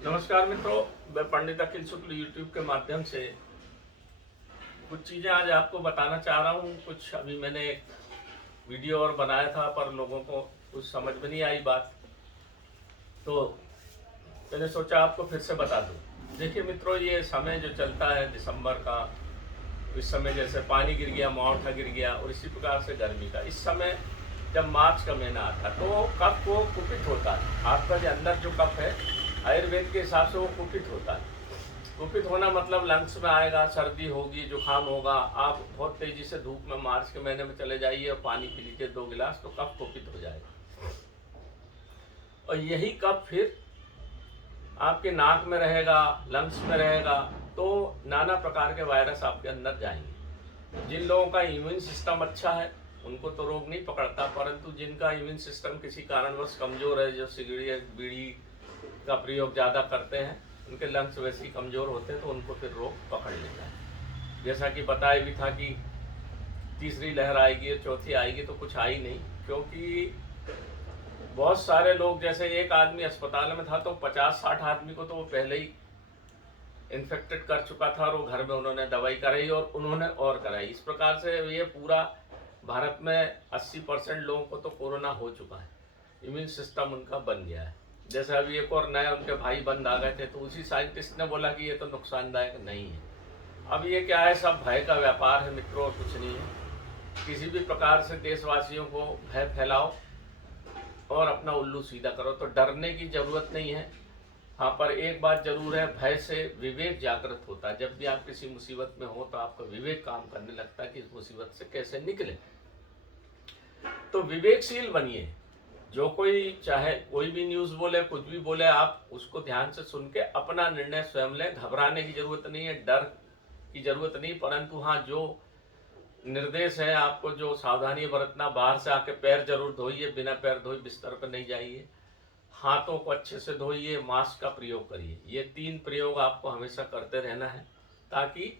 नमस्कार मित्रों, मैं पंडित अखिल शुक्ल यूट्यूब के माध्यम से कुछ चीज़ें आज आपको बताना चाह रहा हूँ। कुछ अभी मैंने एक वीडियो और बनाया था पर लोगों को कुछ समझ में नहीं आई बात, तो मैंने सोचा आपको फिर से बता दूँ। देखिए मित्रों, ये समय जो चलता है दिसंबर का, इस समय जैसे पानी गिर गया, मावठा गिर गया, और इसी प्रकार से गर्मी का इस समय जब मार्च का महीना आता है तो कफ को कुपित होता है। आपका जो अंदर जो कफ है आयुर्वेद के हिसाब से वो कुपित होता है। कुपित होना मतलब लंग्स में आएगा, सर्दी होगी, जुकाम होगा। आप बहुत तेजी से धूप में मार्च के महीने में चले जाइए और पानी पी लीजिए 2 गिलास, तो कफ कुपित हो जाएगा। और यही कफ फिर आपके नाक में रहेगा, लंग्स में रहेगा, तो नाना प्रकार के वायरस आपके अंदर जाएंगे। जिन लोगों का इम्यून सिस्टम अच्छा है उनको तो रोग नहीं पकड़ता, परंतु जिनका इम्यून सिस्टम किसी कारणवश कमजोर है, जो सिगरेट बीड़ी का प्रयोग ज़्यादा करते हैं, उनके लंग्स वैसे ही कमज़ोर होते हैं, तो उनको फिर रोग पकड़ लेता है। जैसा कि बताया भी था कि तीसरी लहर आएगी, चौथी आएगी, तो कुछ आई नहीं, क्योंकि बहुत सारे लोग, जैसे एक आदमी अस्पताल में था तो 50-60 आदमी को तो वो पहले ही इन्फेक्टेड कर चुका था और वो घर में उन्होंने दवाई कराई और उन्होंने और कराई। इस प्रकार से ये पूरा भारत में 80% लोगों को तो कोरोना हो चुका है, इम्यून सिस्टम उनका बन गया है। जैसे अभी एक और नया उनके भाई बंद आ गए थे, तो उसी साइंटिस्ट ने बोला कि ये तो नुकसानदायक नहीं है। अब ये क्या है, सब भय का व्यापार है मित्रों, कुछ नहीं है। किसी भी प्रकार से देशवासियों को भय फैलाओ और अपना उल्लू सीधा करो, तो डरने की जरूरत नहीं है। हाँ, पर एक बात जरूर है, भय से विवेक जागृत होता है। जब भी आप किसी मुसीबत में हो तो आपका विवेक काम करने लगता है कि इस मुसीबत से कैसे निकले। तो विवेकशील बनिए। जो कोई चाहे कोई भी न्यूज़ बोले, कुछ भी बोले, आप उसको ध्यान से सुन के अपना निर्णय स्वयं लें। घबराने की जरूरत नहीं है, डर की जरूरत नहीं, परंतु हाँ, जो निर्देश है आपको, जो सावधानी बरतना, बाहर से आके पैर जरूर धोइए, बिना पैर धोए बिस्तर पर नहीं जाइए, हाथों को अच्छे से धोइए, मास्क का प्रयोग करिए। ये 3 प्रयोग आपको हमेशा करते रहना है, ताकि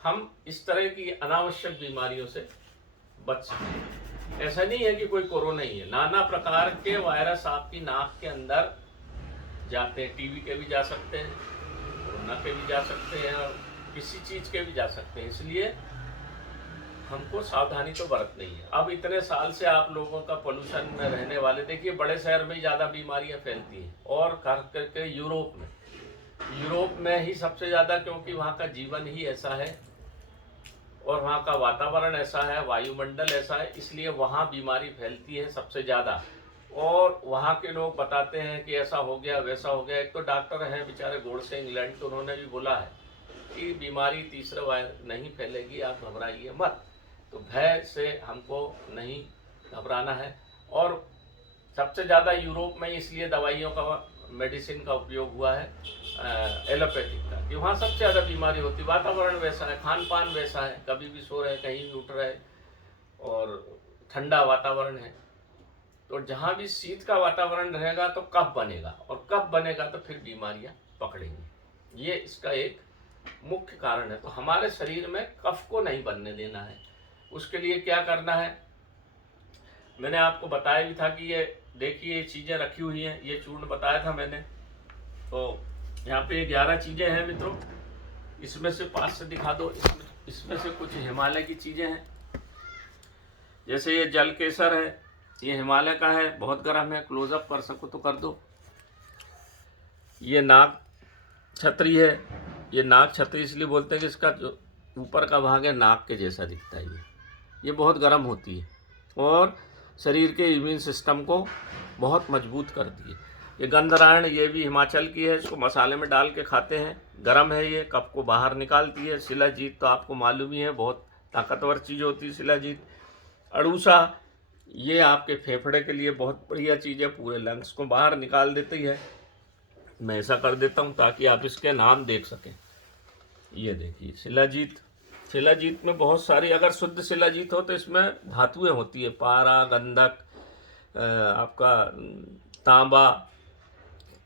हम इस तरह की अनावश्यक बीमारियों से बच सकें। ऐसा नहीं है कि कोई कोरोना ही है, नाना प्रकार के वायरस आपकी नाक के अंदर जाते हैं। टीबी के भी जा सकते हैं, कोरोना के भी जा सकते हैं, और किसी चीज़ के भी जा सकते हैं। इसलिए हमको सावधानी तो बरतनी है। अब इतने साल से आप लोगों का पोल्यूशन में रहने वाले, देखिए बड़े शहर में ही ज़्यादा बीमारियां फैलती हैं, और खास करके यूरोप में ही सबसे ज़्यादा, क्योंकि वहाँ का जीवन ही ऐसा है और वहाँ का वातावरण ऐसा है, वायुमंडल ऐसा है, इसलिए वहाँ बीमारी फैलती है सबसे ज़्यादा। और वहाँ के लोग बताते हैं कि ऐसा हो गया, वैसा हो गया। एक तो डॉक्टर हैं बेचारे गोड़ से इंग्लैंड के, उन्होंने भी बोला है कि बीमारी तीसरे वायर नहीं फैलेगी, आप घबराइए मत। तो भय से हमको नहीं घबराना है। और सबसे ज़्यादा यूरोप में इसलिए दवाइयों का, मेडिसिन का उपयोग हुआ है एलोपैथिक का, कि वहाँ सबसे ज़्यादा बीमारी होती है। वातावरण वैसा है, खान पान वैसा है, कभी भी सो रहे, कहीं भी उठ रहे, और ठंडा वातावरण है। तो जहाँ भी शीत का वातावरण रहेगा तो कफ बनेगा, और कफ बनेगा तो फिर बीमारियाँ पकड़ेंगी। ये इसका एक मुख्य कारण है। तो हमारे शरीर में कफ को नहीं बनने देना है। उसके लिए क्या करना है, मैंने आपको बताया भी था कि ये देखिए ये चीज़ें रखी हुई हैं, ये चूर्ण बताया था मैंने। तो यहाँ पे 11 चीज़ें हैं मित्रों, इसमें से 5 से दिखा दो। इसमें से कुछ हिमालय की चीज़ें हैं, जैसे ये जल केसर है, ये हिमालय का है, बहुत गर्म है, क्लोजअप कर सको तो कर दो। ये नाग छतरी है, ये नाग छतरी इसलिए बोलते हैं कि इसका जो ऊपर का भाग है नाग के जैसा दिखता है। ये बहुत गर्म होती है और शरीर के इम्यून सिस्टम को बहुत मजबूत करती है। ये गंधरायण, ये भी हिमाचल की है, इसको मसाले में डाल के खाते हैं, गर्म है, ये कफ को बाहर निकालती है। शिलाजीत तो आपको मालूम ही है, बहुत ताकतवर चीज़ होती है शिलाजीत। अड़ूसा, ये आपके फेफड़े के लिए बहुत बढ़िया चीज़ है, पूरे लंग्स को बाहर निकाल देती है। मैं ऐसा कर देता हूँ ताकि आप इसके नाम देख सकें। ये देखिए शिलाजीत, शिलाजीत में बहुत सारी, अगर शुद्ध शिलाजीत हो तो इसमें धातुएं होती है, पारा, गंधक, आपका तांबा,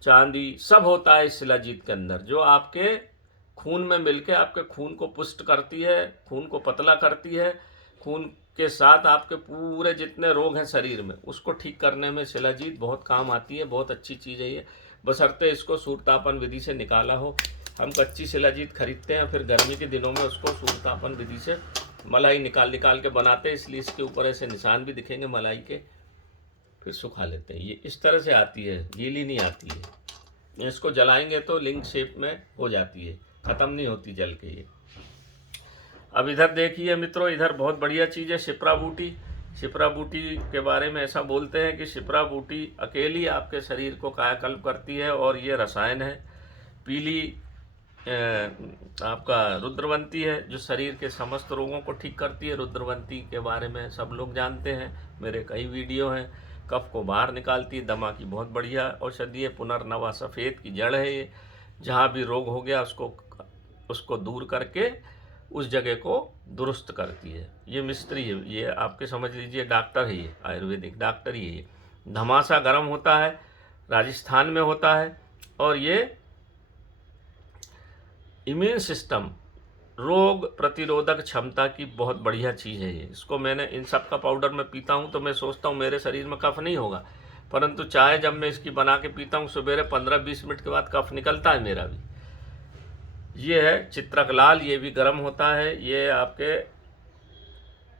चांदी, सब होता है इस शिलाजीत के अंदर, जो आपके खून में मिलके आपके खून को पुष्ट करती है, खून को पतला करती है। खून के साथ आपके पूरे जितने रोग हैं शरीर में, उसको ठीक करने में शिलाजीत बहुत काम आती है, बहुत अच्छी चीज़ है ये। बशर्ते इसको सूरतापन विधि से निकाला हो। हम कच्ची शिलाजीत खरीदते हैं, फिर गर्मी के दिनों में उसको सूरतापन विधि से मलाई निकाल के बनाते हैं, इसलिए इसके ऊपर ऐसे निशान भी दिखेंगे मलाई के। फिर सुखा लेते हैं। ये इस तरह से आती है, गीली नहीं आती है। इसको जलाएंगे तो लिंग शेप में हो जाती है, ख़त्म नहीं होती जल के ये। अब इधर देखिए मित्रों, इधर बहुत बढ़िया चीज़ है शिप्रा बूटी। शिप्रा बूटी के बारे में ऐसा बोलते हैं कि शिप्रा बूटी अकेली आपके शरीर को कायाकल्प करती है, और ये रसायन है। पीली आपका रुद्रवंती है जो शरीर के समस्त रोगों को ठीक करती है। रुद्रवंती के बारे में सब लोग जानते हैं, मेरे कई वीडियो हैं। कफ को बाहर निकालती है, दमा की बहुत बढ़िया औषधि है। पुनर्नवा सफ़ेद की जड़ है ये, जहाँ भी रोग हो गया उसको दूर करके उस जगह को दुरुस्त करती है। ये मिस्त्री है, ये आपके समझ लीजिए डॉक्टर है, ये आयुर्वेदिक डॉक्टर ही है ये। धमासा गर्म होता है, राजस्थान में होता है, और ये इम्यून सिस्टम, रोग प्रतिरोधक क्षमता की बहुत बढ़िया चीज़ है ये। इसको मैंने इन सब का पाउडर में पीता हूँ तो मैं सोचता हूँ मेरे शरीर में कफ नहीं होगा, परंतु चाय जब मैं इसकी बना के पीता हूँ सवेरे 15-20 मिनट के बाद कफ निकलता है मेरा भी। ये है चित्रक लाल, ये भी गर्म होता है। ये आपके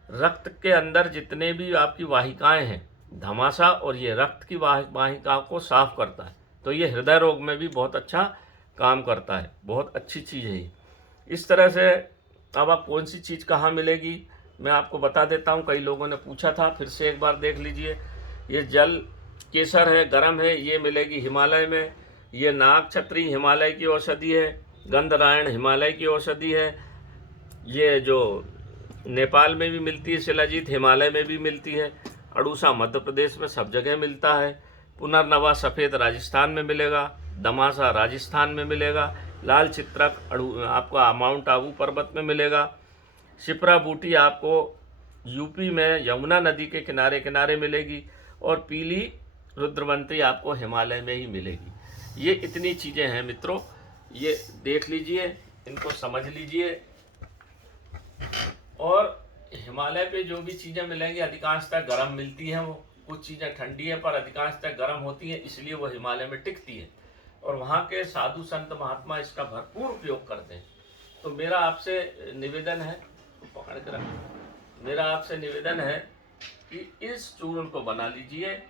रक्त के अंदर जितने भी आपकी वाहिकाएं हैं, धमासा, और ये रक्त की वाहिका को साफ करता है, तो ये हृदय रोग में भी बहुत अच्छा काम करता है। बहुत अच्छी चीज़ है ये। इस तरह से अब आप कौन सी चीज़ कहाँ मिलेगी मैं आपको बता देता हूँ। कई लोगों ने पूछा था, फिर से एक बार देख लीजिए। ये जल केसर है, गरम है, ये मिलेगी हिमालय में। ये नाग छत्री हिमालय की औषधि है। गंधरायण हिमालय की औषधि है। ये जो नेपाल में भी मिलती है शिलाजीत, हिमालय में भी मिलती है। अड़ूसा मध्य प्रदेश में सब जगह मिलता है। पुनर्नवा सफ़ेद राजस्थान में मिलेगा। दमासा राजस्थान में मिलेगा। लाल चित्रक आपको माउंट आबू पर्वत में मिलेगा। शिप्रा बूटी आपको यूपी में यमुना नदी के किनारे किनारे मिलेगी, और पीली रुद्रवंती आपको हिमालय में ही मिलेगी। ये इतनी चीज़ें हैं मित्रों, ये देख लीजिए, इनको समझ लीजिए। और हिमालय पे जो भी चीज़ें मिलेंगी अधिकांशतः गर्म मिलती हैं। वो कुछ चीज़ें ठंडी है पर अधिकांशतः गर्म होती हैं, इसलिए वो हिमालय में टिकती है, और वहाँ के साधु संत महात्मा इसका भरपूर उपयोग करते हैं। तो मेरा आपसे निवेदन है, पकड़ कर मेरा आपसे निवेदन है कि इस चूर्ण को बना लीजिए।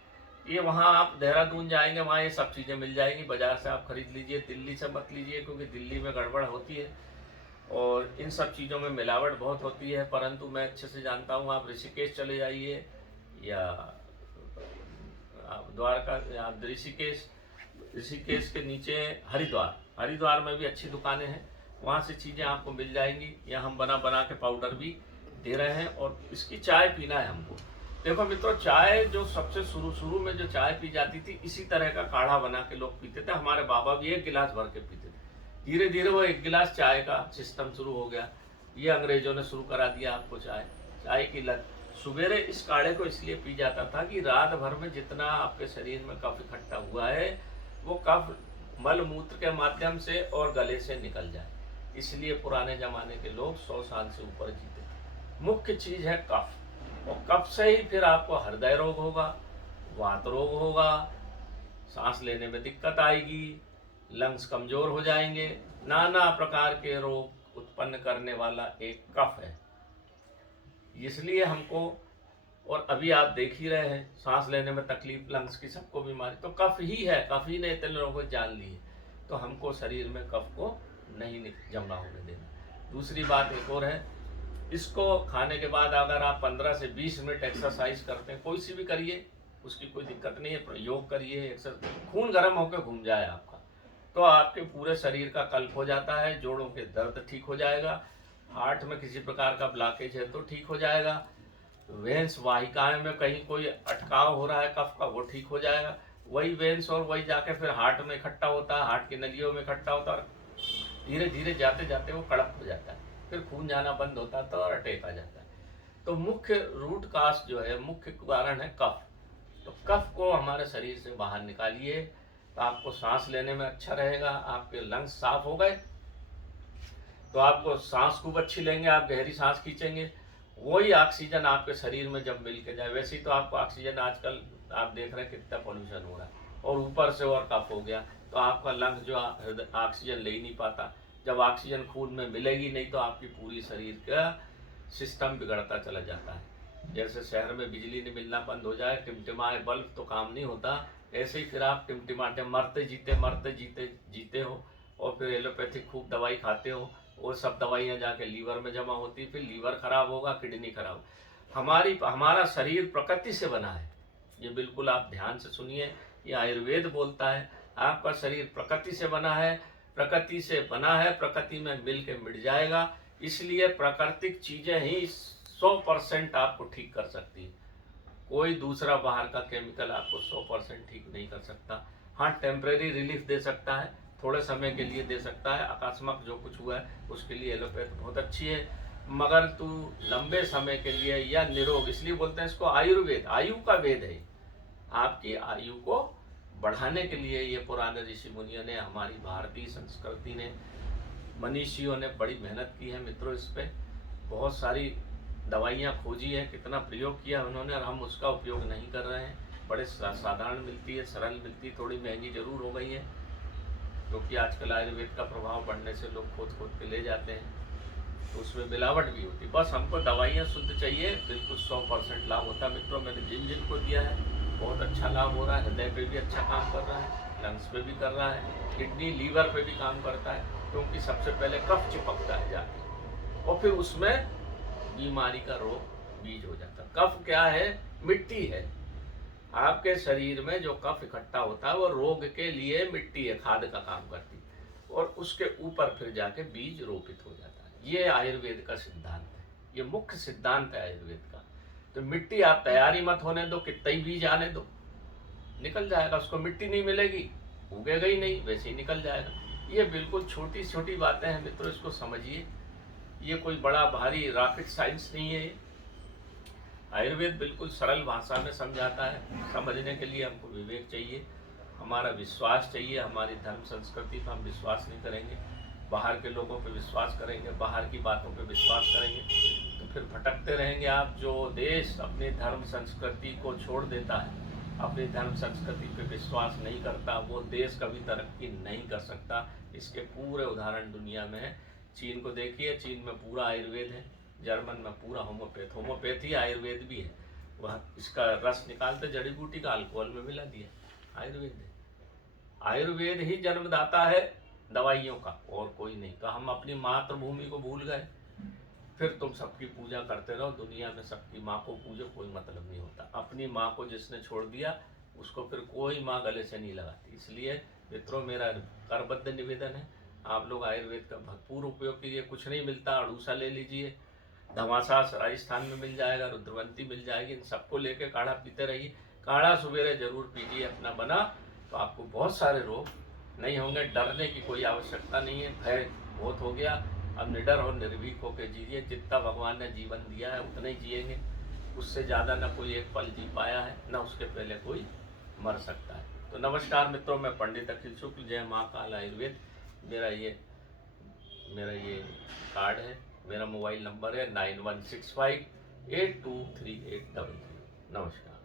ये वहाँ आप देहरादून जाएंगे, वहाँ ये सब चीज़ें मिल जाएंगी, बाज़ार से आप खरीद लीजिए। दिल्ली से मत लीजिए, क्योंकि दिल्ली में गड़बड़ होती है और इन सब चीज़ों में मिलावट बहुत होती है। परंतु मैं अच्छे से जानता हूँ, आप ऋषिकेश चले जाइए, या आप द्वारका, आप ऋषिकेश के नीचे हरिद्वार में भी अच्छी दुकानें हैं, वहाँ से चीज़ें आपको मिल जाएंगी। या हम बना के पाउडर भी दे रहे हैं, और इसकी चाय पीना है हमको। देखो मित्रों, चाय जो सबसे शुरू में जो चाय पी जाती थी, इसी तरह का काढ़ा बना के लोग पीते थे। हमारे बाबा भी 1 गिलास भर के पीते थे। धीरे धीरे वो 1 गिलास चाय का सिस्टम शुरू हो गया। ये अंग्रेजों ने शुरू करा दिया आपको चाय की लत। सवेरे इस काढ़े को इसलिए पी जाता था कि रात भर में जितना आपके शरीर में कफ इकट्ठा हुआ है, वो कफ मल मूत्र के माध्यम से और गले से निकल जाए। इसलिए पुराने जमाने के लोग 100 साल से ऊपर जीते थे। मुख्य चीज़ है कफ, और कफ से ही फिर आपको हृदय रोग होगा, वात रोग होगा, सांस लेने में दिक्कत आएगी, लंग्स कमज़ोर हो जाएंगे। नाना प्रकार के रोग उत्पन्न करने वाला एक कफ है। इसलिए हमको, और अभी आप देख ही रहे हैं, सांस लेने में तकलीफ, लंग्स की सबको बीमारी, तो कफ ही है। कफ ही ने इतने लोगों को जान ली है। तो हमको शरीर में कफ को नहीं जमा होने देना। दूसरी बात एक और है, इसको खाने के बाद अगर आप 15 से 20 मिनट एक्सरसाइज करते हैं, कोई सी भी करिए, उसकी कोई दिक्कत नहीं है, योग करिए, एक्सरसाइज, खून गर्म होकर घूम जाए आपका, तो आपके पूरे शरीर का कल्प हो जाता है। जोड़ों के दर्द ठीक हो जाएगा। हार्ट में किसी प्रकार का ब्लॉकेज है तो ठीक हो जाएगा। वेंस वाहिकाएं में कहीं कोई अटकाव हो रहा है कफ का, वो ठीक हो जाएगा। वही वेंस और वही जाके फिर हार्ट में इकट्ठा होता है, हार्ट की नलियों में इकट्ठा होता है, और धीरे धीरे जाते जाते वो कड़क हो जाता है। फिर खून जाना बंद होता है, तो और अटैक आ जाता है। तो मुख्य रूट काज जो है, मुख्य कारण है कफ। तो कफ को हमारे शरीर से बाहर निकालिए, तो आपको सांस लेने में अच्छा रहेगा। आपके लंग्स साफ हो गए तो आपको सांस खूब अच्छी लेंगे, आप गहरी सांस खींचेंगे। वही ऑक्सीजन आपके शरीर में जब मिल के जाए, वैसे ही तो आपको ऑक्सीजन, आजकल आप देख रहे हैं कितना पॉल्यूशन हो रहा है, और ऊपर से और कफ हो गया, तो आपका लंग जो ऑक्सीजन ले ही नहीं पाता। जब ऑक्सीजन खून में मिलेगी नहीं तो आपकी पूरी शरीर का सिस्टम बिगड़ता चला जाता है। जैसे शहर में बिजली नहीं मिलना बंद हो जाए, टिमटिमाए बल्ब तो काम नहीं होता, ऐसे ही फिर आप टिमटिमाते मरते जीते जीते हो, और फिर एलोपैथिक खूब दवाई खाते हो। वो सब दवाइयाँ जाके लीवर में जमा होती, फिर लीवर खराब होगा, किडनी खराब। हमारा शरीर प्रकृति से बना है, ये बिल्कुल आप ध्यान से सुनिए, ये आयुर्वेद बोलता है। आपका शरीर प्रकृति से बना है, प्रकृति से बना है, प्रकृति में मिल के मिट जाएगा। इसलिए प्राकृतिक चीजें ही 100% आपको ठीक कर सकती है। कोई दूसरा बाहर का केमिकल आपको 100% ठीक नहीं कर सकता। हाँ, टेम्परेरी रिलीफ दे सकता है, थोड़े समय के लिए दे सकता है। अकस्मात जो कुछ हुआ है उसके लिए एलोपैथ बहुत अच्छी है, मगर तू लंबे समय के लिए या निरोग, इसलिए बोलते हैं इसको आयुर्वेद, आयु का वेद है। आपकी आयु को बढ़ाने के लिए ये पुराने ऋषि मुनियों ने, हमारी भारतीय संस्कृति ने, मनीषियों ने बड़ी मेहनत की है मित्रों। इस पे बहुत सारी दवाइयाँ खोजी हैं, कितना प्रयोग किया उन्होंने, और हम उसका उपयोग नहीं कर रहे हैं। बड़े साधारण मिलती है, सरल मिलती, थोड़ी महंगी जरूर हो गई है, क्योंकि आजकल आयुर्वेद का प्रभाव बढ़ने से लोग खोद के ले जाते हैं, तो उसमें मिलावट भी होती। बस हमको दवाइयाँ शुद्ध चाहिए, बिल्कुल 100% लाभ होता है मित्रों। मैंने जिन को दिया है बहुत अच्छा लाभ हो रहा है, हृदय पे भी अच्छा काम कर रहा है, लंग्स पे भी कर रहा है, किडनी लीवर पे भी काम करता है, क्योंकि सबसे पहले कफ चिपकता है जाके, और फिर उसमें बीमारी का रोग बीज हो जाता है। कफ क्या है? मिट्टी है। आपके शरीर में जो कफ इकट्ठा होता है वो रोग के लिए मिट्टी है, खाद का काम करती है, और उसके ऊपर फिर जाके बीज रोपित हो जाता है। ये आयुर्वेद का सिद्धांत है, ये मुख्य सिद्धांत है आयुर्वेद का। तो मिट्टी आप तैयारी मत होने दो, कितना ही बीज आने दो, निकल जाएगा। उसको मिट्टी नहीं मिलेगी, उगेगा ही नहीं, वैसे ही निकल जाएगा। ये बिल्कुल छोटी छोटी बातें हैं मित्रों, इसको समझिए। ये कोई बड़ा भारी रॉकेट साइंस नहीं है। आयुर्वेद बिल्कुल सरल भाषा में समझाता है। समझने के लिए हमको विवेक चाहिए, हमारा विश्वास चाहिए। हमारी धर्म संस्कृति पर हम विश्वास नहीं करेंगे, बाहर के लोगों पर विश्वास करेंगे, बाहर की बातों पर विश्वास करेंगे, तो फिर भटकते रहेंगे आप। जो देश अपनी धर्म संस्कृति को छोड़ देता है, अपनी धर्म संस्कृति पे विश्वास नहीं करता, वो देश कभी तरक्की नहीं कर सकता। इसके पूरे उदाहरण दुनिया में है। चीन को देखिए, चीन में पूरा आयुर्वेद है, जर्मन में पूरा होम्योपैथी आयुर्वेद भी है। वह इसका रस निकालते जड़ी बूटी का, अल्कोहल में मिला दिया, आयुर्वेद है। आयुर्वेद ही जन्मदाता है दवाइयों का, और कोई नहीं। तो हम अपनी मातृभूमि को भूल गए, फिर तुम सबकी पूजा करते रहो। दुनिया में सबकी माँ को पूजो, कोई मतलब नहीं होता। अपनी माँ को जिसने छोड़ दिया उसको फिर कोई माँ गले से नहीं लगाती। इसलिए मित्रों, मेरा करबद्ध निवेदन है, आप लोग आयुर्वेद का भरपूर उपयोग कीजिए। कुछ नहीं मिलता, अड़ूसा ले लीजिए, धमासा राजस्थान में मिल जाएगा, रुद्रवंती मिल जाएगी, इन सबको लेके काढ़ा पीते रहिए। काढ़ा सवेरे जरूर पीजिए अपना बना, तो आपको बहुत सारे रोग नहीं होंगे। डरने की कोई आवश्यकता नहीं है, भय बहुत हो गया। अब निडर और निर्भीक होकर जीजिए। जितना भगवान ने जीवन दिया है उतना ही जिएंगे, उससे ज़्यादा न कोई एक पल जी पाया है, न उसके पहले कोई मर सकता है। तो नमस्कार मित्रों, मैं पंडित अखिल शुक्ल, जय महाकाल आयुर्वेद। मेरा ये कार्ड है, मेरा मोबाइल नंबर है 9165823833। नमस्कार।